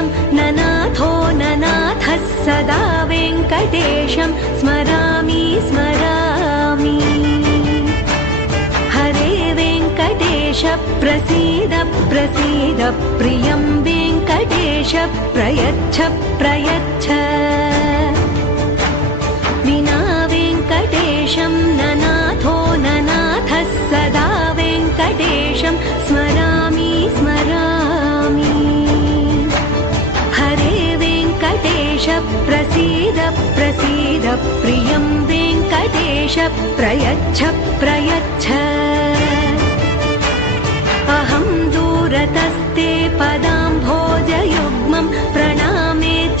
वेङ्कटेशं ननाथो ननाथः सदा वेङ्कटेशं स्मरामि स्मरामि। हरे वेङ्कटेश प्रसीद प्रसीद प्रियं वेङ्कटेश प्रयच्छ प्रयच्छ। विना वेङ्कटेशं ननाथो ननाथः सदा वेङ्कटेशं स्मरामि स्मरामि। हरे वेङ्कटेश प्रसीद प्रसीद प्रियं वेङ्कटेश प्रयच्छ प्रयच्छ। अहं दूरतस्ते पदाम्भोजयुग्मं प्रणामेच्छयागत्य